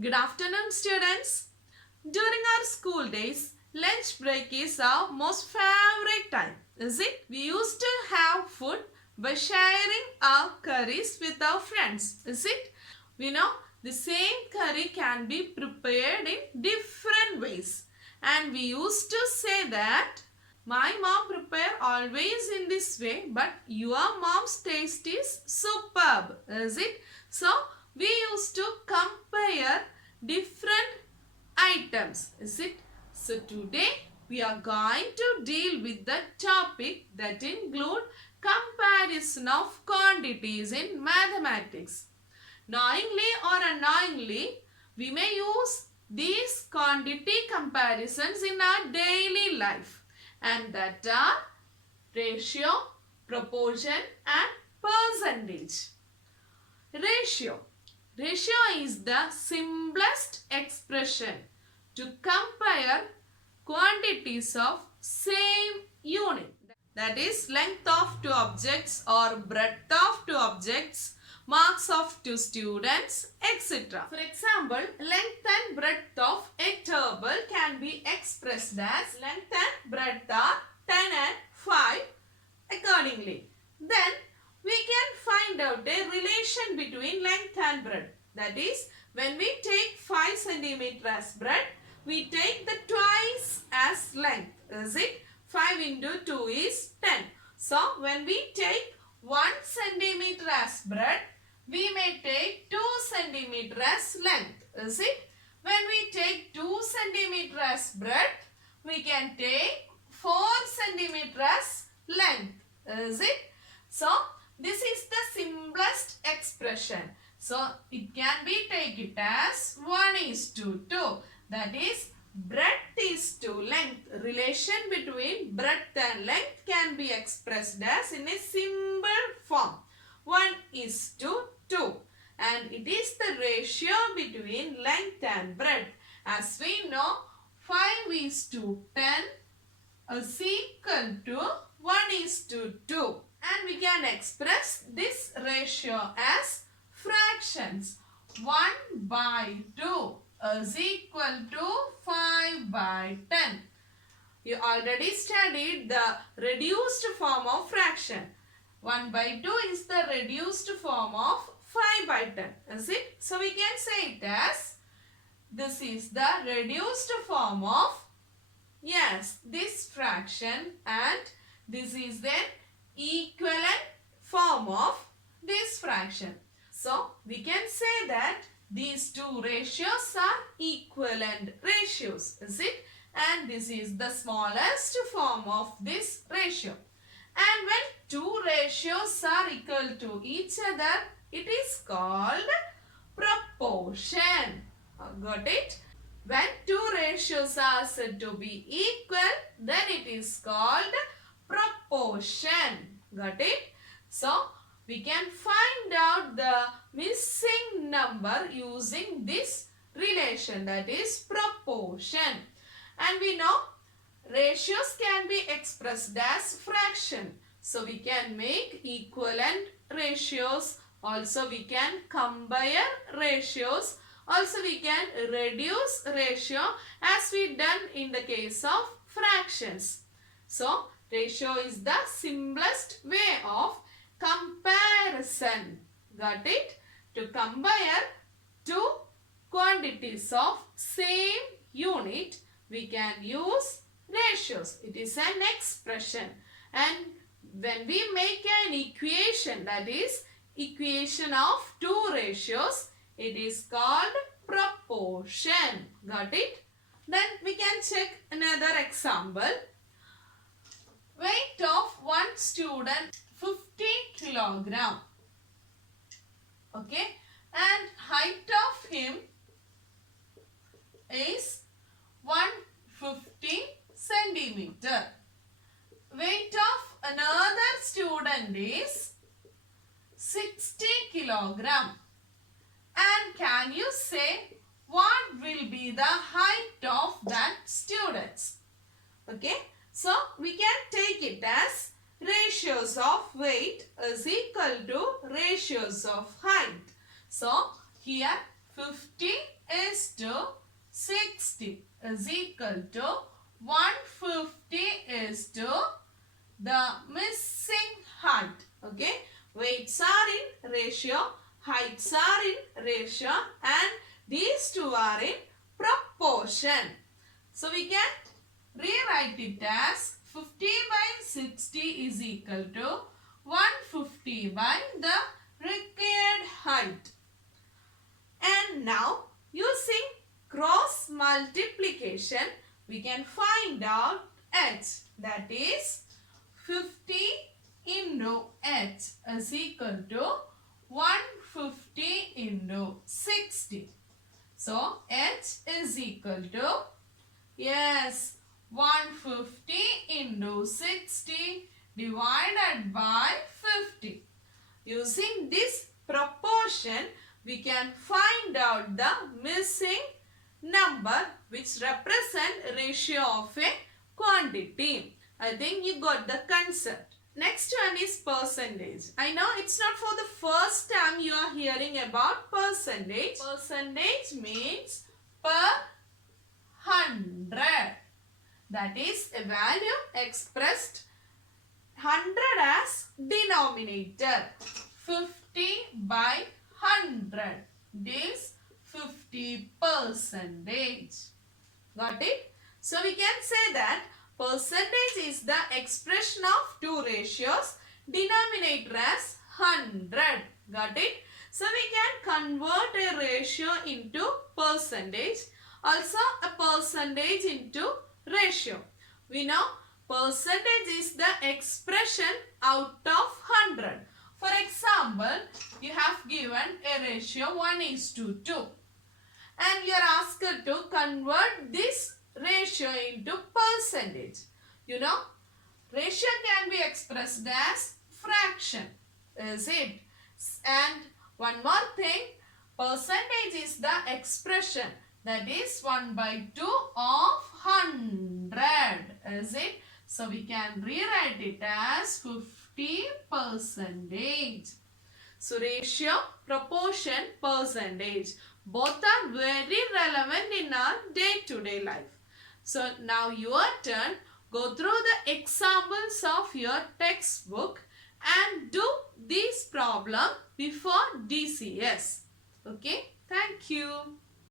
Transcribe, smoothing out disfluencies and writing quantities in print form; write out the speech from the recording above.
Good afternoon, students. During our school days, lunch break is our most favorite time, is it? We used to have food by sharing our curries with our friends, is it? We know the same curry can be prepared in different ways, and we used to say that my mom prepare always in this way, but your mom's taste is superb, is it? So we used to compare different items, is it? So today we are going to deal with the topic that include comparison of quantities in mathematics. Knowingly or unknowingly, we may use these quantity comparisons in our daily life, and that are ratio, proportion and percentage. Ratio. Ratio is the simplest expression to compare quantities of same unit. That is length of two objects or breadth of two objects, marks of two students, etc. For example, length and breadth of a table can be expressed as length and breadth are 10 and 5 accordingly. Then we can find out a relation between length and breadth. That is, when we take 5 cm as breadth, we take the twice as length. Is it? 5 into 2 is 10. So, when we take 1 cm as breadth, we may take 2 cm as length. Is it? When we take 2 cm as breadth, we can take 4 cm as length. Is it? So, this is the simplest expression. So, it can be taken as 1:2. That is, breadth is to length. Relation between breadth and length can be expressed as in a simple form. 1:2. And it is the ratio between length and breadth. As we know, 5:10 is equal to 1:2. And we can express this ratio as fractions. 1/2 is equal to 5/10. You already studied the reduced form of fraction. 1/2 is the reduced form of 5/10. Is it? So we can say it as this is the reduced form of this fraction, and this is the equivalent form of this fraction. So, we can say that these two ratios are equivalent ratios, is it? And this is the smallest form of this ratio. And when two ratios are equal to each other, it is called proportion. Got it? When two ratios are said to be equal, then it is called proportion. Got it? So, we can find out the missing number using this relation, that is proportion. And we know ratios can be expressed as fraction. So, we can make equivalent ratios. Also, we can compare ratios. Also, we can reduce ratio as we done in the case of fractions. So, ratio is the simplest way of comparison. Got it? To compare two quantities of same unit, we can use ratios. It is an expression. And when we make an equation, that is equation of two ratios, it is called proportion. Got it? Then we can check another example. Weight of one student 50 kilogram. Okay. And height of him is 150 centimeter. Weight of another student is 60 kilogram. And can you say what will be the height of that students? Okay. So, we can take it as ratios of weight is equal to ratios of height. So, here 50 is to 60 is equal to 150 is to the missing height. Okay, weights are in ratio, heights are in ratio, and these two are in proportion. So we can rewrite it as 50 by 60 is equal to 150 by the required height. And now using cross multiplication we can find out h, that is 50 into h is equal to 150 into 60. So h is equal to, yes, 150 into 60 divided by 50. Using this proportion we can find out the missing number which represent ratio of a quantity. I think you got the concept. Next one is percentage. I know it's not for the first time you are hearing about percentage. Percentage means per 100. That is a value expressed 100 as denominator. 50 by 100 is 50 percentage. Got it? So we can say that percentage is the expression of two ratios, denominator as 100. Got it? So we can convert a ratio into percentage, also a percentage into ratio. We know percentage is the expression out of 100. For example, you have given a ratio 1:2 and you are asked to convert this ratio into percentage. You know, ratio can be expressed as fraction, is it? And one more thing, percentage is the expression, that is 1/2 of 100, is it? So we can rewrite it as 50 percentage. So ratio, proportion, percentage, both are very relevant in our day-to-day life. So now your turn. Go through the examples of your textbook and do this problem before DCS. Okay, thank you.